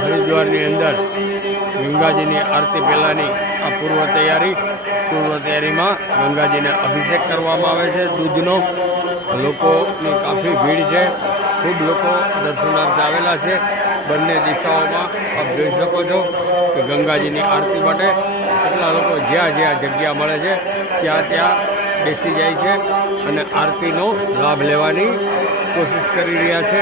હરિદ્વારની અંદર ગંગાજીની આરતી પહેલાંની આ પૂર્વ તૈયારીમાં ગંગાજીને અભિષેક કરવામાં આવે છે દૂધનો. લોકોની કાફી ભીડ છે, ખૂબ લોકો દર્શનાર્થે આવેલા છે. બંને દિશાઓમાં આપ જોઈ શકો છો કે ગંગાજીની આરતી માટે કેટલા લોકો જ્યાં જગ્યા મળે છે ત્યાં બેસી જાય છે અને આરતીનો લાભ લેવાની કોશિશ કરી રહ્યા છે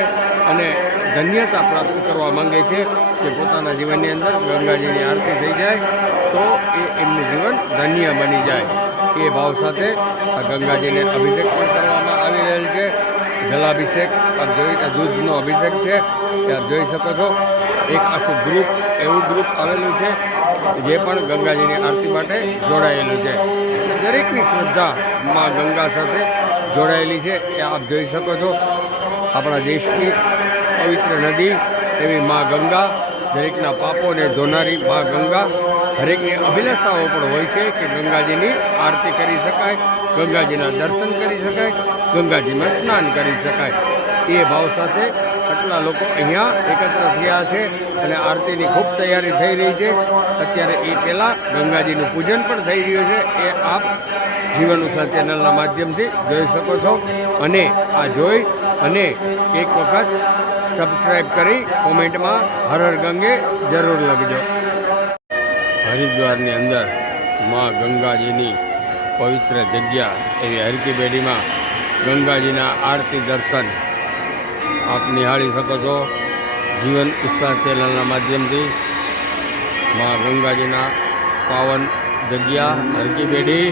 અને ધન્યતા પ્રાપ્ત કરવા માંગે છે કે પોતાના જીવનની અંદર ગંગાજીની આરતી થઈ જાય તો એમનું જીવન ધન્ય બની જાય. એ ભાવ સાથે આ ગંગાજીને અભિષેક પણ કરવામાં આવી રહેલ છે. જલાભિષેક દૂધનો અભિષેક છે તે આપ જોઈ શકો છો. એક આખું એવું ગ્રુપ આવેલું છે જે પણ ગંગાજીની આરતી માટે જોડાયેલું છે. દરેકની શ્રદ્ધા માં ગંગા સાથે જોડાયેલી છે એ આપ જોઈ શકો છો. આપણા દેશની પવિત્ર નદી એવી મા ગંગા, દરેકના પાપોને ધોનારી મા ગંગા. હરેકની અભિલાષાઓ પણ હોય છે કે ગંગાજીની આરતી કરી શકાય, ગંગાજીના દર્શન કરી શકાય, ગંગાજીમાં સ્નાન કરી શકાય. એ ભાવ સાથે આટલા લોકો અહીંયા એકત્ર થયા છે અને આરતીની ખૂબ તૈયારી થઈ રહી છે. અત્યારે એ પહેલાં ગંગાજીનું પૂજન પણ થઈ રહ્યું છે. એ આપ જીવન ઉષા ચેનલના માધ્યમથી જોઈ શકો છો. અને આ જોઈ અને એક વખત સબસ્ક્રાઈબ કરી કોમેન્ટમાં હર હર ગંગે જરૂર લખજો. હરિદ્વારની અંદર મા ગંગાજીની પવિત્ર જગ્યા એવી હરકી બેડીમાં ગંગાજીના આરતી દર્શન આપ નિહાળી શકો છો જીવન ઉત્સાહ ચેનલના માધ્યમથી. મા ગંગાજીના પાવન જગ્યા હરકી બેડી.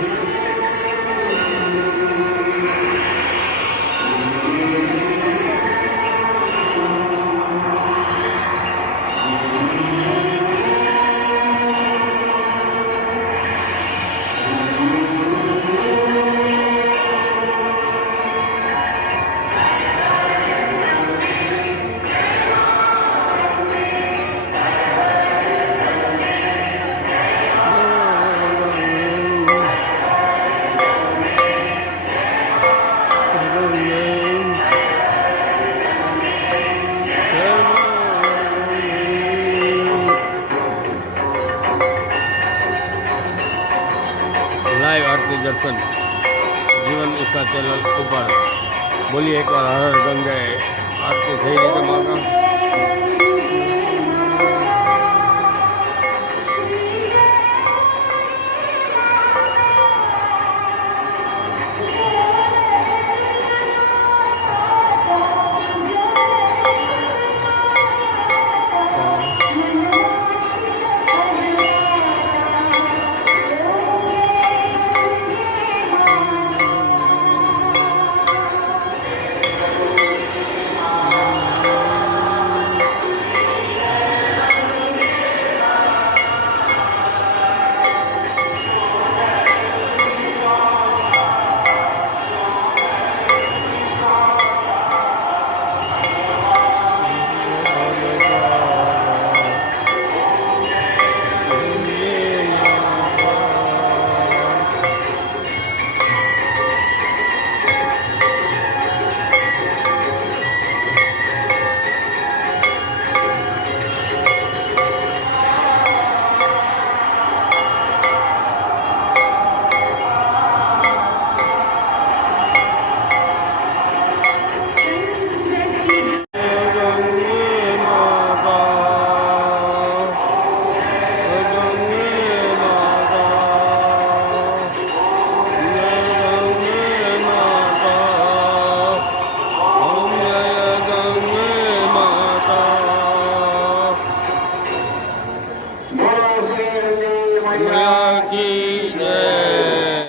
લાઈવ આરતી દર્શન જીવન ઉષા ચેનલ ઉપર. બોલીએ એકવાર હર હર ગંગે. આરતી થઈ રહી છે માતા.